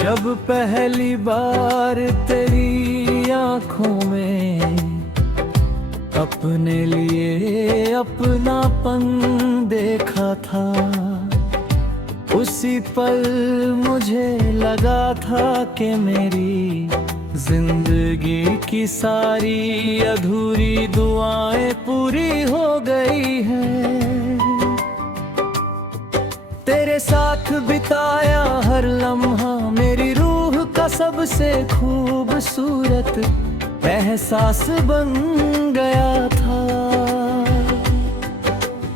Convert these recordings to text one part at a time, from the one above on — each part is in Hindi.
जब पहली बार तेरी आंखों में अपने लिए अपनापन देखा था, उसी पल मुझे लगा था कि मेरी जिंदगी की सारी अधूरी दुआएं पूरी हो गई हैं। तेरे साथ बिताया हर लम्हा मेरी रूह का सबसे खूबसूरत एहसास बन गया था।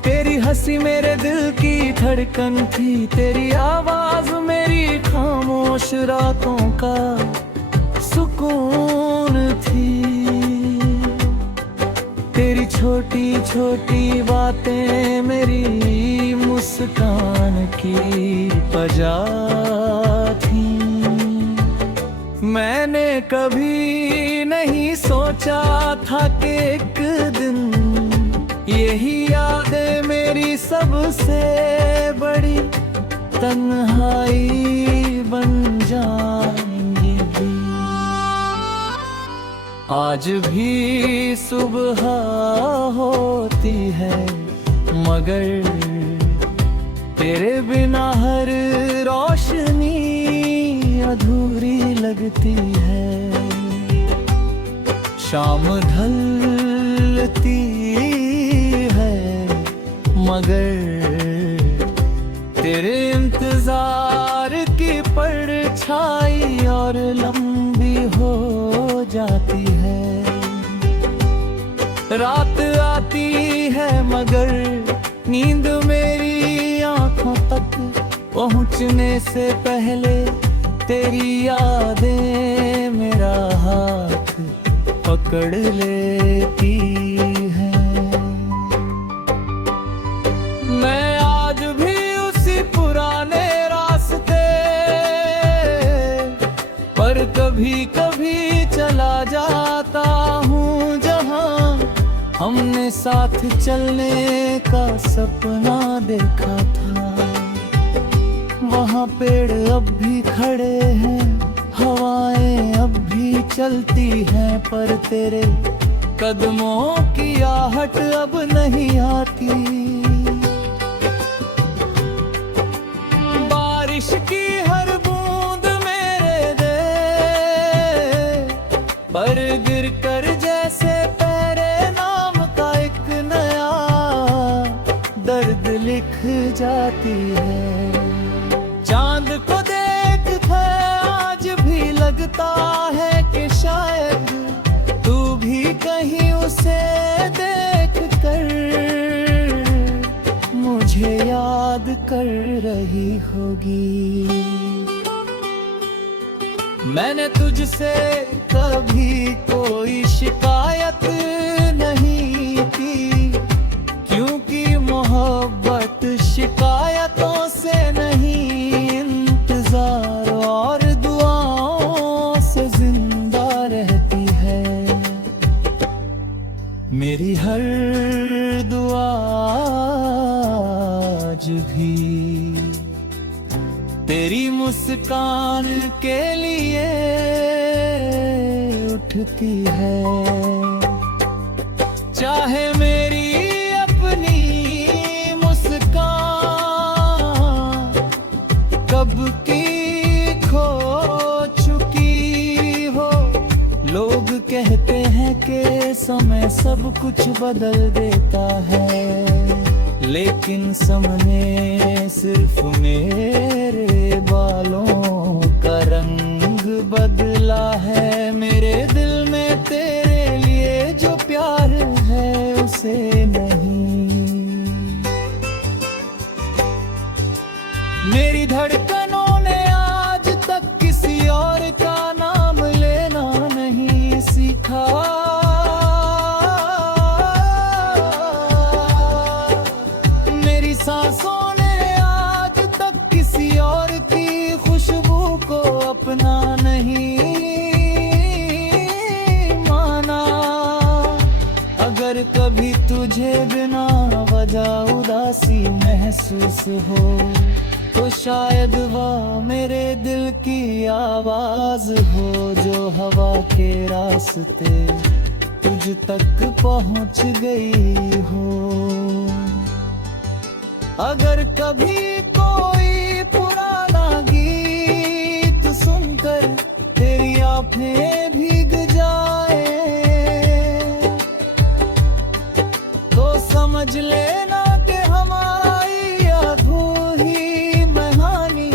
तेरी हंसी मेरे दिल की धड़कन थी, तेरी आवाज मेरी खामोश रातों का सुकून थी। तेरी छोटी छोटी बातें मेरी मुस्कान की वजह थी। मैंने कभी नहीं सोचा था कि एक दिन यही यादें मेरी सबसे बड़ी तन्हाई बन जाएंगी। आज भी सुबह होती है मगर तेरे बिना हर रोशनी अधूरी लगती है। शाम ढलती है मगर तेरे इंतजार की परछाई और लंबी हो जाती है। रात आती है मगर नींद मेरी आंखों तक पहुंचने से पहले तेरी यादें मेरा हाथ पकड़ लेती हैं। मैं आज भी उसी पुराने रास्ते पर कभी कभी चला जाता हूँ, जहाँ हमने साथ चलने का सपना देखा था। वहाँ पेड़ अब भी खड़े हैं, हवाएं अब भी चलती हैं, पर तेरे कदमों की आहट अब नहीं आती। बारिश की हर बूंद मेरे दे पर गिर कर जैसे तेरे नाम का एक नया दर्द लिख जाती है। चांद को देख कर आज भी लगता है कि शायद तू भी कहीं उसे देख कर मुझे याद कर रही होगी। मैंने तुझसे कभी कोई शिकायत नहीं की, क्योंकि मोहब्बत शिकायतों से नहीं, इंतजार और दुआओं से जिंदा रहती है। मेरी हर दुआ आज भी तेरी मुस्कान के लिए उठती है। चाहे मेरी अपनी मुस्कान कब की खो चुकी हो। लोग कहते हैं कि समय सब कुछ बदल देता है, लेकिन समय सिर्फ मेरे बालों का रंग बदला है। मेरे दिल में तेरे लिए जो प्यार है उसे नहीं। मेरी धड़कनों ने आज तक किसी और का नाम लेना नहीं सीखा। मेरी सांसों ने आज तक किसी और की खुशबू को अपना नहीं माना। अगर कभी तुझे बिना वजह उदासी महसूस हो तो शायद वह मेरे दिल की आवाज हो जो हवा के रास्ते तुझ तक पहुंच गई हो। अगर कभी कोई पुराना गीत सुनकर तेरी आंखें भीग जाए तो समझ लेना कि हमारी अधूरी कहानी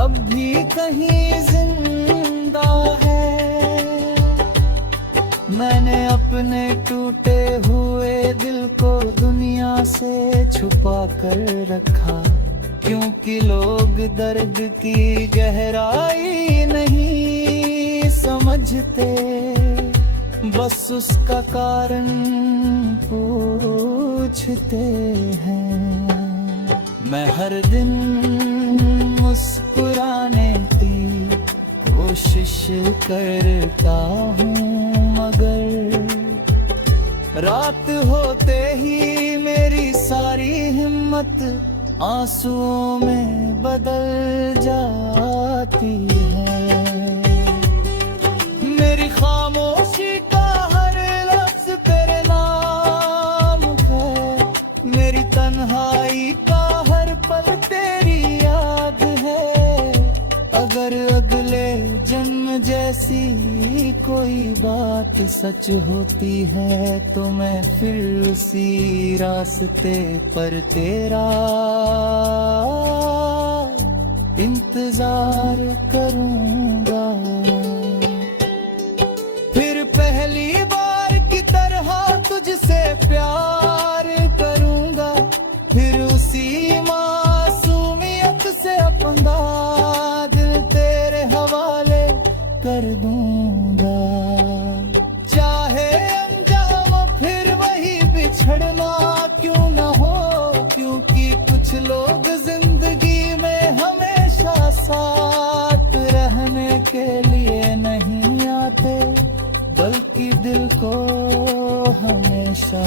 अब भी कहीं जिंदा है। मैंने अपने टूटे हुए दिल को दुनिया से छुपा कर रखा, क्योंकि लोग दर्द की गहराई नहीं समझते, बस उसका कारण पूछते हैं। मैं हर दिन मुस्कुराने की कोशिश करता हूँ, मगर रात होते ही मेरी सारी हिम्मत आंसुओं में बदल जाती है। मेरी खामोशी का हर लफ्ज तेरे नाम है, मेरी तन्हाई का हर पल तेरी याद है। अगर अगले जन्म जैसी कोई बात सच होती है तो मैं फिर उसी रास्ते पर तेरा इंतजार करूंगा। फिर पहली बार की तरह तुझसे प्यार करूंगा, फिर उसी मासूमियत से अपना दिल तेरे हवाले कर दूंगा। चाहे अंजाम फिर वही बिछड़ना क्यों न हो, क्योंकि कुछ लोग जिंदगी में हमेशा साथ रहने के लिए नहीं आते, बल्कि दिल को हमेशा